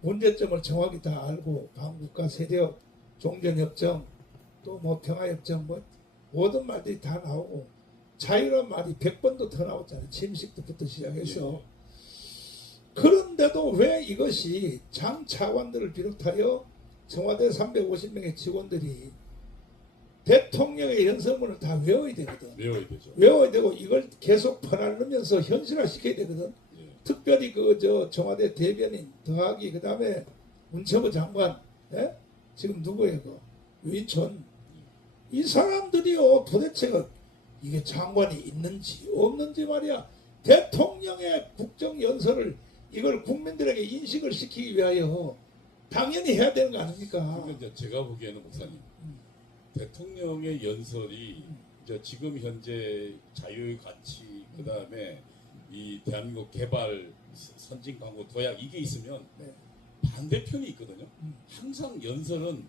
문제점을 정확히 다 알고 반국가 세력, 종전협정, 또 뭐 평화협정 뭐 모든 말들이 다 나오고 자유란 말이 100번도 더 나왔잖아요. 침식부터 시작해서. 그런데도 왜 이것이 장 차관들을 비롯하여 청와대 350명의 직원들이 대통령의 연설문을 다 외워야 되거든. 외워야 되죠. 외워야 되고 이걸 계속 퍼나르면서 현실화시켜야 되거든. 예. 특별히 청와대 대변인 더하기 그다음에 문체부 장관, 예? 지금 누구예요? 유인촌. 이 사람들이요 도대체가 이게 장관이 있는지 없는지 말이야. 대통령의 국정연설을 이걸 국민들에게 인식을 시키기 위하여 당연히 해야 되는 거 아닙니까? 그러니까 제가 보기에는 목사님 대통령의 연설이 이제 지금 현재 자유의 가치 그 다음에 이 대한민국 개발 선진 광고 도약 이게 있으면 네. 반대편이 있거든요. 항상 연설은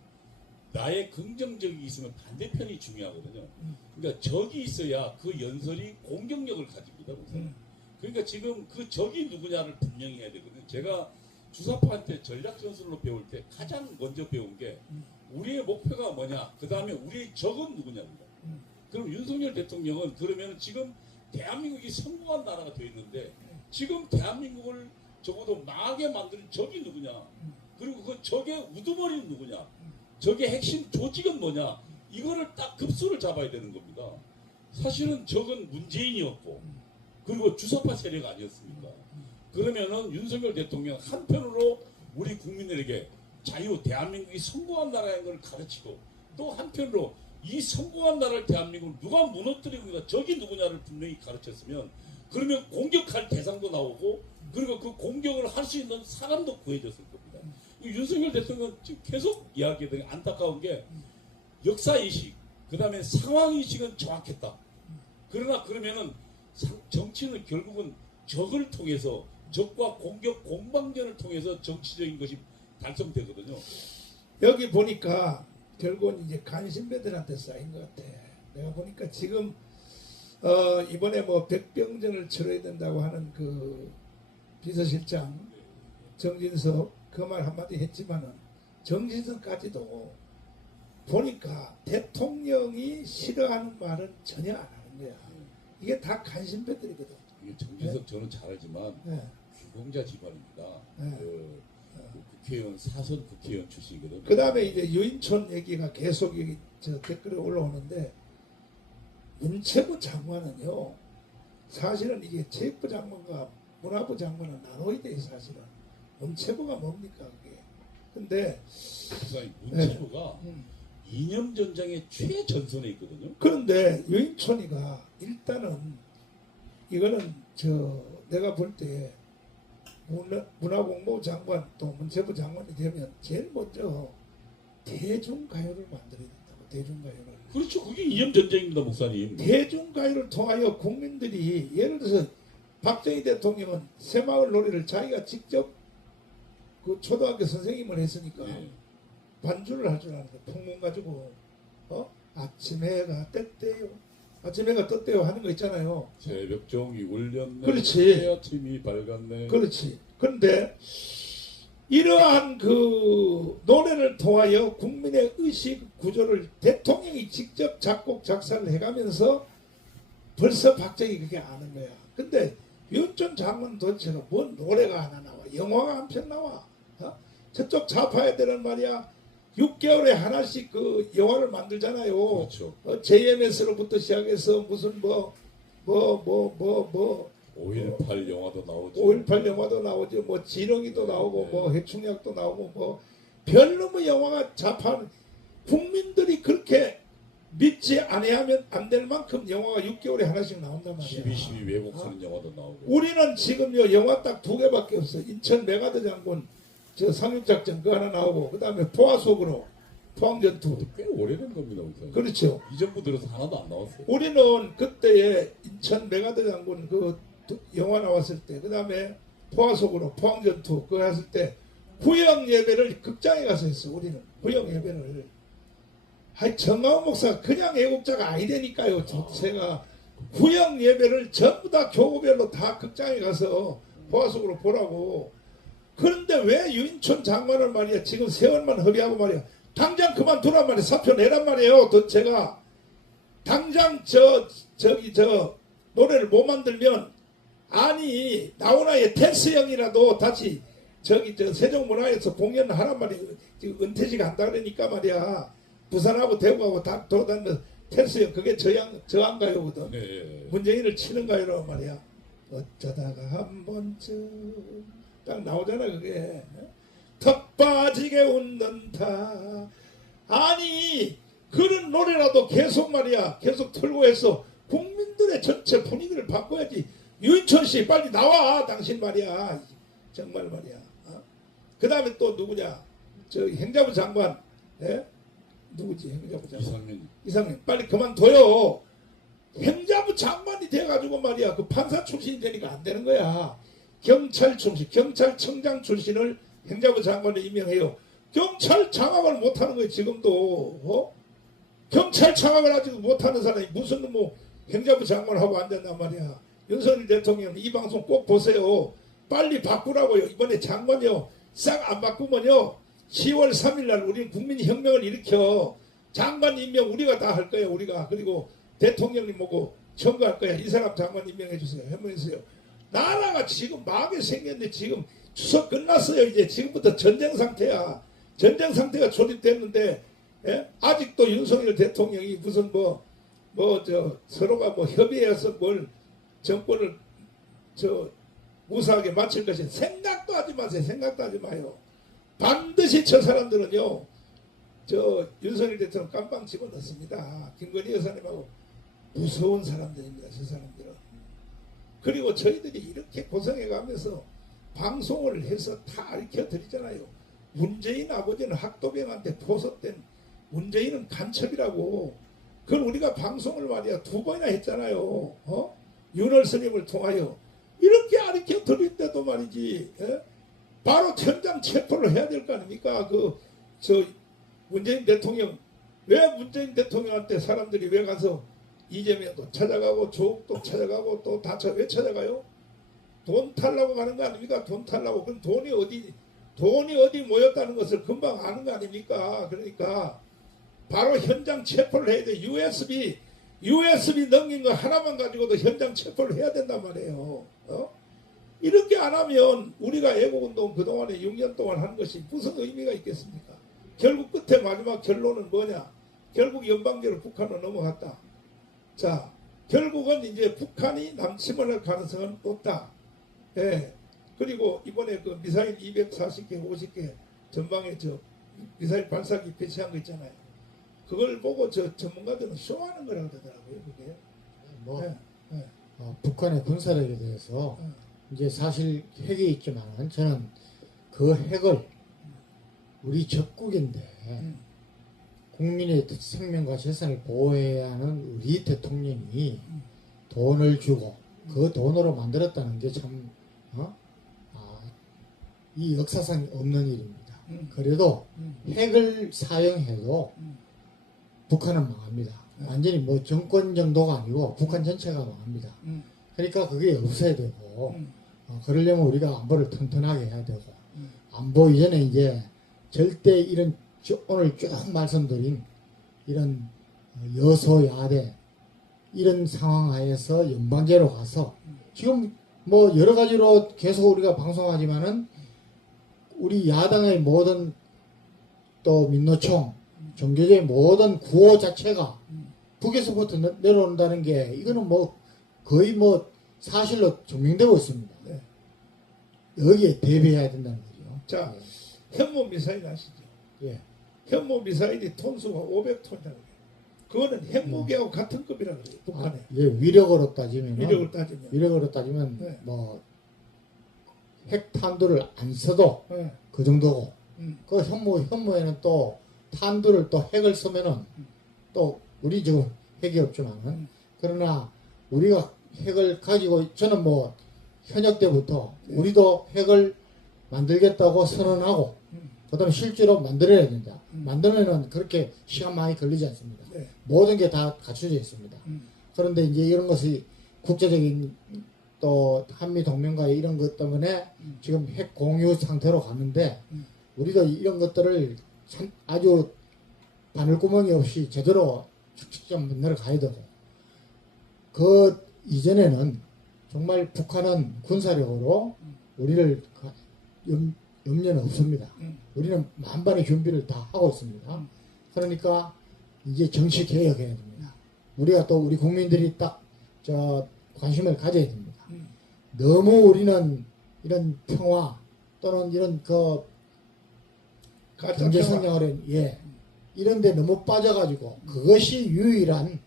나의 긍정적이 있으면 반대편이 중요하거든요. 그러니까 적이 있어야 그 연설이 공격력을 가집니다. 목사님. 그러니까 지금 그 적이 누구냐를 분명히 해야 되거든요. 제가 주사파한테 전략전술로 배울 때 가장 먼저 배운 게 우리의 목표가 뭐냐, 그 다음에 우리의 적은 누구냐입니다. 그럼 윤석열 대통령은 그러면 지금 대한민국이 성공한 나라가 되어 있는데 지금 대한민국을 적어도 망하게 만드는 적이 누구냐, 그리고 그 적의 우두머리는 누구냐, 적의 핵심 조직은 뭐냐, 이거를 딱 급수를 잡아야 되는 겁니다. 사실은 적은 문재인이었고 그리고 주사파 세력 아니었습니까? 그러면은 윤석열 대통령 한편으로 우리 국민들에게 자유 대한민국이 성공한 나라인 걸 가르치고 또 한편으로 이 성공한 나라를 대한민국을 누가 무너뜨리고 적이 누구냐를 분명히 가르쳤으면 그러면 공격할 대상도 나오고 그리고 그 공격을 할 수 있는 사람도 구해졌을 겁니다. 윤석열 대통령 지금 계속 이야기하더니 안타까운 게 역사인식 그 다음에 상황인식은 정확했다. 그러나 그러면은 정치는 결국은 적을 통해서 적과 공격 공방전을 통해서 정치적인 것이 달성되거든요. 여기 보니까 결국은 이제 간신배들한테 쌓인 것 같아. 내가 보니까 지금 이번에 뭐 백병전을 치러야 된다고 하는 그 비서실장 정진석 그 말 한마디 했지만은 정진석까지도 보니까 대통령이 싫어하는 말은 전혀 안 하는 거야. 이게 다 간신배들이거든. 이게 정진석 저는 잘 알지만 네. 귀공자 집안입니다. 네. 그 국회의원 사선 국회의원 출신이거든요. 그 다음에 이제 유인촌 얘기가 계속 여기 저 댓글에 올라오는데 문체부 장관은요 사실은 이게 체육부 장관과 문화부 장관은 나눠야 돼. 사실은 문체부가 뭡니까 그게. 근데 목사님 문체부가 이념 전장의 최전선에 있거든요. 그런데 유인촌이가 일단은 이거는 내가 볼 때 문화공보 장관 또 문체부 장관이 되면 제일 먼저 대중가요를 만들어야 된다고. 대중가요를. 그렇죠. 그게 이념 전쟁입니다, 목사님. 대중가요를 통하여 국민들이 예를 들어서 박정희 대통령은 새마을 노래를 자기가 직접 그 초등학교 선생님을 했으니까 네. 반주를 할 줄 아는 거. 풍문 가지고 아침 해가 떴대요. 아침 해가 떴대요 하는 거 있잖아요. 새벽종이 울렸네. 그렇지. 아침이 밝았네. 그렇지. 그런데 이러한 그 노래를 통하여 국민의 의식 구조를 대통령이 직접 작곡 작사를 해가면서 벌써 박정희 그게 아는 거야. 근데 윤전 장관 도대체는 뭔 노래가 하나 나와, 영화가 한 편 나와. 저쪽 좌파 애들은 말이야 6개월에 하나씩 그 영화를 만들잖아요. 그렇죠. JMS로부터 시작해서 무슨 5.18 영화도 나오죠. 5.18 영화도 나오죠. 뭐 지렁이도 나오고 뭐 해충약도 나오고 뭐 별로 영화가 좌파 국민들이 그렇게 믿지 않으면 안 될 만큼 영화가 6개월에 하나씩 나온단 말이야. 12.12 외국 쓰는 영화도 나오고. 우리는 지금요 영화 딱 2개밖에 없어. 인천 메가드 장군 저 상륙작전 그거 하나 나오고 그 다음에 포화속으로 포항전투. 꽤 오래된 겁니다, 목사님. 그렇죠. 이전부 들어서 하나도 안 나왔어요. 우리는 그때에 인천 메가드 장군 그 영화 나왔을 때, 그 다음에 포화속으로 포항전투 그거 했을 때 후영 예배를 극장에 가서 했어. 우리는 후영 예배를. 정가운 목사가 그냥 애국자가 아니되니까요. 제가 후영 예배를 전부 다 교구별로 다 극장에 가서 포화속으로 보라고. 그런데 왜 유인촌 장관을 말이야 지금 세월만 허비하고 말이야 당장 그만두란 말이야 사표 내란 말이에요. 제가 당장 저기 노래를 못 만들면 아니 나훈아의 테스형이라도 다시 저기 세종문화에서 공연하란 말이야. 지금 은퇴식 한다 그러니까 말이야 부산하고 대구하고 다 돌아다니면서 테스형 그게 저항가요거든. 네. 문재인을 치는 가요란 말이야. 어쩌다가 한 번쯤 딱 나오잖아 그게. 턱 빠지게 웃는다. 아니 그런 노래라도 계속 말이야 계속 틀고 해서 국민들의 전체 분위기를 바꿔야지. 유인천 씨 빨리 나와 당신 말이야 정말 말이야. 그 다음에 또 누구냐 저 행자부 장관 누구지 행자부 장관 이상민 빨리 그만둬요. 행자부 장관이 돼가지고 말이야 그 판사 출신이 되니까 안 되는 거야. 경찰 출신 경찰청장 출신을 행자부 장관에 임명해요. 경찰 장악을 못하는 거예요 지금도. 경찰 장악을 아직 못하는 사람이 무슨 뭐 행자부 장관하고 안 된단 말이야. 윤석열 대통령 이 방송 꼭 보세요. 빨리 바꾸라고요. 이번에 장관요 싹 안 바꾸면요 10월 3일날 우리는 국민혁명을 일으켜 장관 임명 우리가 다 할 거예요. 우리가. 그리고 대통령님 보고 청구할 거야. 이 사람 장관 임명해 주세요. 해명해주세요. 나라가 지금 망하게 생겼는데 지금 추석 끝났어요. 이제 지금부터 전쟁 상태야. 전쟁 상태가 조립됐는데 아직도 윤석열 대통령이 무슨 서로가 협의해서 뭘 정권을 무사하게 마칠 것이 생각도 하지 마세요. 생각도 하지 마요. 반드시 저 사람들은요 윤석열 대통령 깜빵 집어넣습니다. 김건희 여사님하고 무서운 사람들입니다. 저 사람들은. 그리고 저희들이 이렇게 고생해가면서 방송을 해서 다 알려드리잖아요. 문재인 아버지는 학도병한테 포섭된 문재인은 간첩이라고. 그걸 우리가 방송을 말이야 2번이나 했잖아요. 윤월 스님을 통하여 이렇게 알려드릴 때도 말이지 바로 현장 체포를 해야 될 거 아닙니까? 문재인 대통령 왜 문재인 대통령한테 사람들이 왜 가서 이재명도 찾아가고 조국도 찾아가고 또 다 왜 찾아가요? 돈 탈라고 가는 거 아닙니까? 돈 탈라고. 그럼 돈이 어디 모였다는 것을 금방 아는 거 아닙니까? 그러니까 바로 현장 체포를 해야 돼. USB 넘긴 거 하나만 가지고도 현장 체포를 해야 된단 말이에요. 이렇게 안 하면 우리가 애국운동 그동안에 6년 동안 한 것이 무슨 의미가 있겠습니까? 결국 끝에 마지막 결론은 뭐냐? 결국 연방제로 북한으로 넘어갔다. 자, 결국은 이제 북한이 남침을 할 가능성은 없다. 그리고 이번에 그 미사일 240개, 50개 전방에 미사일 발사기 배치한 거 있잖아요. 그걸 보고 전문가들은 쇼하는 거라고 그러더라고요. 그게. 북한의 군사력에 대해서 이제 사실 핵이 있지만 저는 그 핵을 우리 적국인데 국민의 생명과 재산을 보호해야 하는 우리 대통령이 돈을 주고 그 돈으로 만들었다는 게 참 이 역사상 없는 일입니다. 그래도 핵을 사용해도 북한은 망합니다. 완전히 정권 정도가 아니고 북한 전체가 망합니다. 그러니까 그게 없어야 되고 그러려면 우리가 안보를 튼튼하게 해야 되고 안보 이전에 이제 절대 이런 오늘 쭉 말씀드린 이런 여소야대 이런 상황 하에서 연방제로 가서 지금 여러 가지로 계속 우리가 방송하지만은 우리 야당의 모든 또 민노총 종교제의 모든 구호 자체가 북에서부터 내려온다는 게 이거는 거의 사실로 증명되고 있습니다. 네. 여기에 대비해야 된다는 거죠. 자, 현무 미사일 아시죠? 예. 현무 미사일이 톤수가 500톤이라고 해요. 그거는 핵무기하고 같은 급이라고 해요. 북한에. 위력으로 따지면 위력으로 따지면 네. 핵탄두를 안 써도 네. 그 정도고 그 현무에는 또 탄두를 또 핵을 쓰면은 또 우리 지금 핵이 없지만은 그러나 우리가 핵을 가지고 저는 현역 때부터 우리도 핵을 만들겠다고 선언하고 그다음에 실제로 만들어야 된다. 만들면은 그렇게 시간 많이 걸리지 않습니다. 네. 모든 게 다 갖춰져 있습니다. 그런데 이제 이런 것이 국제적인 또 한미 동맹과의 이런 것 때문에 지금 핵 공유 상태로 갔는데 우리도 이런 것들을 참 아주 바늘구멍이 없이 제대로 직접 만나러 가야 되고 그 이전에는 정말 북한은 군사력으로 우리를 염려는 없습니다. 우리는 만반의 준비를 다 하고 있습니다. 그러니까 이제 정치 개혁해야 됩니다. 우리가 또 우리 국민들이 딱 관심을 가져야 됩니다. 너무 우리는 이런 평화 또는 이런 경제 성장을 이런데 너무 빠져가지고 그것이 유일한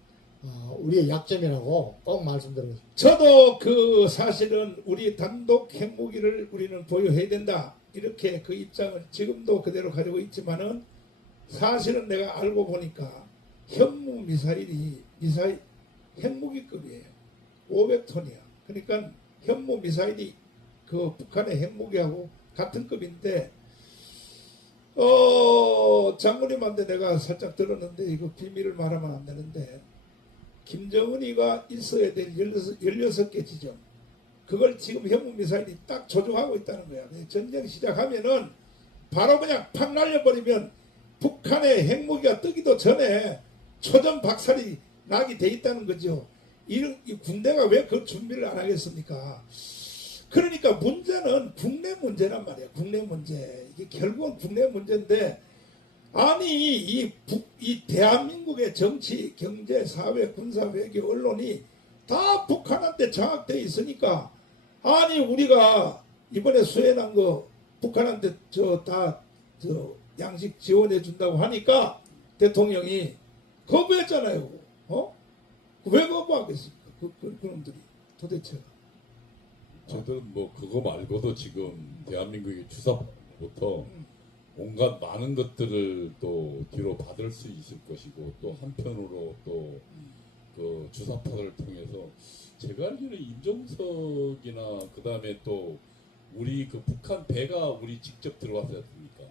우리의 약점이라고 꼭 말씀드리고 싶습니다. 저도 그 사실은 우리 단독 핵무기를 우리는 보유해야 된다 이렇게 그 입장을 지금도 그대로 가지고 있지만은 사실은 내가 알고 보니까 현무 미사일 핵무기급이에요. 500톤이야. 그러니까 현무 미사일이 그 북한의 핵무기하고 같은 급인데 장군님한테 내가 살짝 들었는데 이거 비밀을 말하면 안 되는데 김정은이가 있어야 될 16개 지점 그걸 지금 현무 미사일이 딱 조종하고 있다는 거야. 전쟁 시작하면은 바로 그냥 팍 날려버리면 북한의 핵무기가 뜨기도 전에 초전 박살이 나게 돼 있다는 거죠. 이 군대가 왜 그 준비를 안 하겠습니까? 그러니까 문제는 국내 문제란 말이야. 국내 문제. 이게 결국은 국내 문제인데 아니 이 대한민국의 정치, 경제, 사회, 군사, 외교, 언론이 다 북한한테 장악돼 있으니까 아니 우리가 이번에 수해난 거 북한한테 양식 지원해 준다고 하니까 대통령이 거부했잖아요. 왜 거부하겠습니까? 그놈들이 도대체. 저들은 뭐 그거 말고도 지금 대한민국의 주사부터 온갖 많은 것들을 또 뒤로 받을 수 있을 것이고 또 한편으로 또 그 주사파를 통해서 제가 알기로는 임종석이나 그 다음에 또 우리 그 북한 배가 우리 직접 들어왔지 않습니까?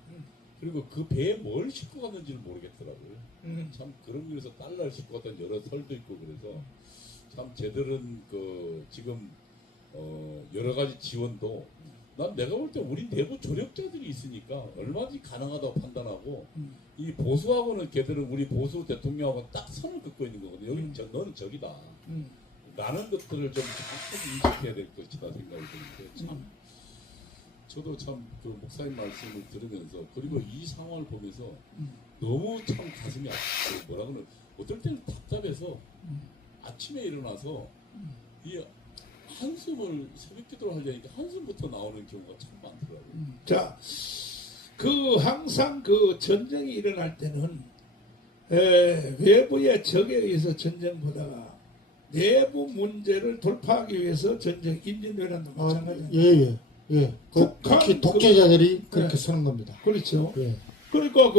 그리고 그 배에 뭘 싣고 갔는지는 모르겠더라고요. 참 그런 면에서 달러를 싣고 갔다는 여러 설도 있고 그래서 참 쟤들은 그 지금 여러 가지 지원도 난 내가 볼 때 우리 내부 조력자들이 있으니까 얼마든지 가능하다고 판단하고 이 보수하고는 걔들은 우리 보수 대통령하고 딱 선을 긋고 있는 거거든요. 여기 너는 저기다. 라는 것들을 좀 정확하게 인식해야 될 것이다 생각이 드는데 참 저도 참 그 목사님 말씀을 들으면서 그리고 이 상황을 보면서 너무 참 가슴이 아프고 뭐라 그러나 어떨 때는 답답해서 아침에 일어나서 이 한숨을 새벽 기도를 하려니까 한숨부터 나오는 경우가 참 많더라고요. 자, 항상 그 전쟁이 일어날 때는 외부의 적에 의해서 전쟁보다가 내부 문제를 돌파하기 위해서 전쟁 임진왜란도 마찬가지입니다. 특히 독재자들이 그렇게 쓰는 겁니다. 그렇죠. 예. 그러니까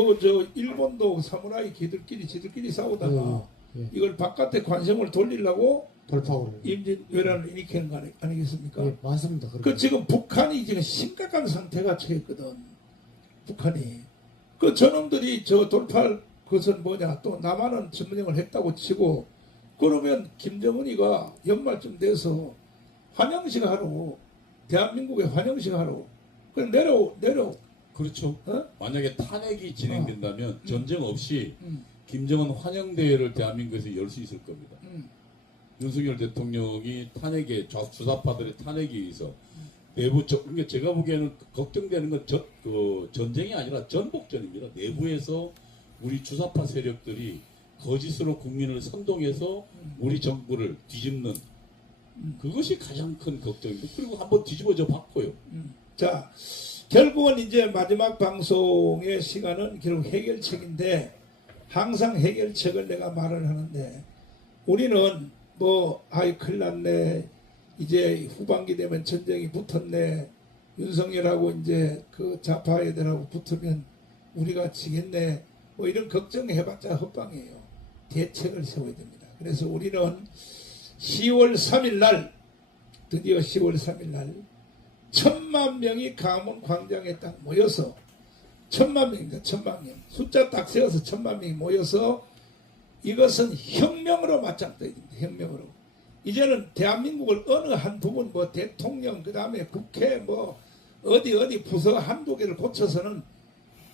일본도 사무라이 지들끼리 싸우다가 이걸 바깥에 관심을 돌리려고 돌파구를 임진왜란을 일으키는 거 아니겠습니까? 예, 맞습니다. 그 지금 북한이 지금 심각한 상태가 처했거든. 북한이 그 저놈들이 돌파할 것은 뭐냐 또 남한은 점령을 했다고 치고 그러면 김정은이가 연말쯤 돼서 환영식 하러 대한민국에 환영식 하러 그럼 내려 그렇죠. 만약에 탄핵이 진행된다면 전쟁 없이 김정은 환영대회를 대한민국에서 열 수 있을 겁니다. 윤석열 대통령이 탄핵에 주사파들의 탄핵에 의해서 그러니까 제가 보기에는 걱정되는 건 전쟁이 아니라 전복전입니다. 내부에서 우리 주사파 세력들이 거짓으로 국민을 선동해서 우리 정부를 뒤집는 그것이 가장 큰 걱정입니다. 그리고 한번 뒤집어져 봤고요. 자, 결국은 이제 마지막 방송의 시간은 결국 해결책인데 항상 해결책을 내가 말을 하는데 우리는 큰일 났네. 이제 후반기 되면 전쟁이 붙었네. 윤석열하고 이제 그 좌파 애들하고 붙으면 우리가 지겠네. 이런 걱정해봤자 헛방이에요. 대책을 세워야 됩니다. 그래서 우리는 10월 3일 날 드디어 10월 3일 날 1,000만 명이 강원 광장에 딱 모여서 1,000만 명입니다. 1,000만 명. 숫자 딱 세워서 1,000만 명이 모여서 이것은 혁명으로 맞짱떠야 됩니다. 혁명으로. 이제는 대한민국을 어느 한 부분 뭐 대통령 그다음에 국회 뭐 어디 부서 한두 개를 고쳐서는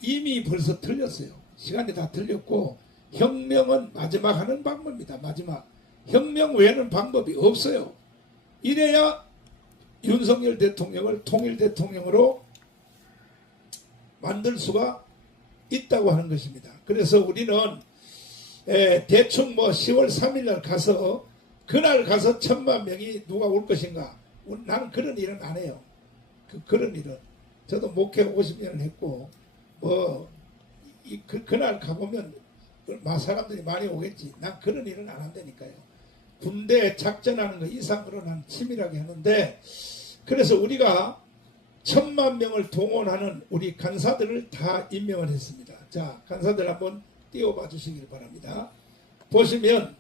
이미 벌써 틀렸어요. 시간이 다 틀렸고 혁명은 마지막 하는 방법입니다. 마지막. 혁명 외에는 방법이 없어요. 이래야 윤석열 대통령을 통일 대통령으로 만들 수가 있다고 하는 것입니다. 그래서 우리는 대충 뭐 10월 3일 날 가서 그날 가서 1000만 명이 누가 올 것인가? 나는 그런 일은 안 해요. 그런 일은 저도 목회 50년을 했고 그날 가보면 사람들이 많이 오겠지. 난 그런 일은 안 한다니까요. 군대 작전하는 거 이상으로 난 치밀하게 하는데 그래서 우리가 1000만 명을 동원하는 우리 간사들을 다 임명을 했습니다. 자, 간사들 한번 띄워봐 주시길 바랍니다. 보시면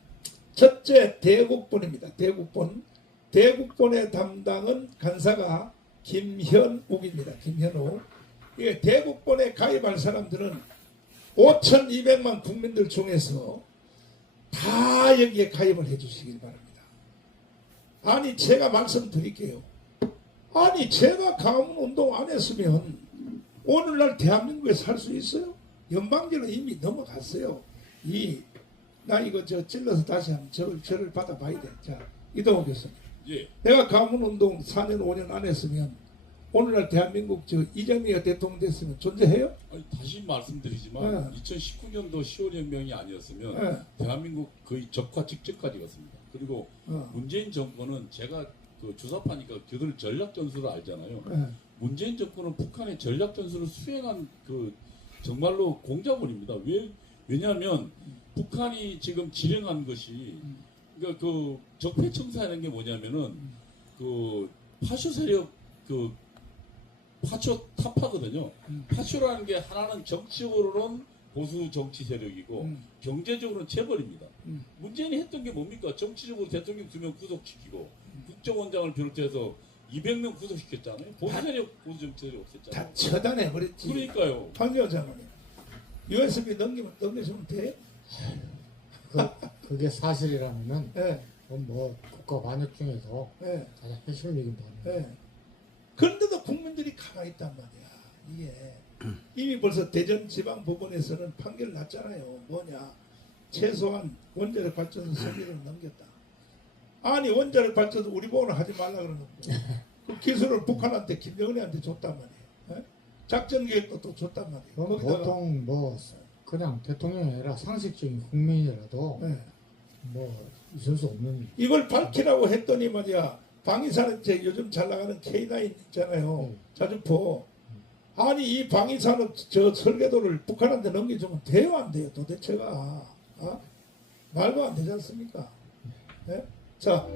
첫째 대국본입니다. 대국본. 대국본의 담당은 간사가 김현욱입니다. 김현욱. 이게 대국본에 가입할 사람들은 5200만 국민들 중에서 다 여기에 가입을 해 주시길 바랍니다. 아니 제가 말씀드릴게요. 아니 제가 가문운동 안 했으면 오늘날 대한민국에 살 수 있어요? 연방제는 이미 넘어갔어요. 나 이거 찔러서 다시 한번 저를 받아봐야 돼. 자, 이동호 교수님. 예. 내가 가문운동 4년 5년 안 했으면 오늘날 대한민국 이재명이 대통령 됐으면 존재해요? 아니, 다시 말씀드리지만 2019년도 10월 혁명이 아니었으면 대한민국 거의 적화 직전까지 갔습니다. 그리고 문재인 정권은 제가 그 주사파니까 그들 전략 전술을 알잖아요. 문재인 정권은 북한의 전략 전술을 수행한 그 정말로 공작원입니다. 왜냐하면 북한이 지금 지령한 것이 그러니까 그 적폐청사라는 게 뭐냐면은 그 파쇼 세력 그 파쇼 타파거든요. 파쇼라는 게 하나는 정치적으로는 보수 정치 세력이고 경제적으로는 재벌입니다. 문재인이 했던 게 뭡니까? 정치적으로 대통령 2명 구속시키고 국정원장을 비롯해서 200명 구속시켰잖아요. 보수 세력, 보수 정치 세력 없앴잖아요. 다 처단해 버렸지. 그러니까요. 황교안 장관님. USB 넘기시면 돼? 그게 사실이라면은 예. 뭐 국가 반역 중에서 예. 가장 핵심적인 부분. 예. 그런데도 국민들이 가만히 있단 말이야. 이게 이미 벌써 대전지방법원에서는 판결 났잖아요. 뭐냐? 최소한 원자력 발전소 설비를 넘겼다. 아니 원자력 발전소 우리 보고는 하지 말라 그러는 거. 그 기술을 북한한테 김정은한테 줬단 말이에요. 예? 작전 계획도 또 줬단 말이에요. 그럼 거기다가 보통 뭐 그냥 대통령이 아니라 상식적인 국민이라도 예. 뭐 있을 수 없는 이걸 밝히라고 했더니 말이야 방위산업 요즘 잘 나가는 K9 있잖아요. 자주포. 아니 이 방위산업 설계도를 북한한테 넘겨주면 돼요 안 돼요 도대체가. 말도 안 되지 않습니까? 네? 자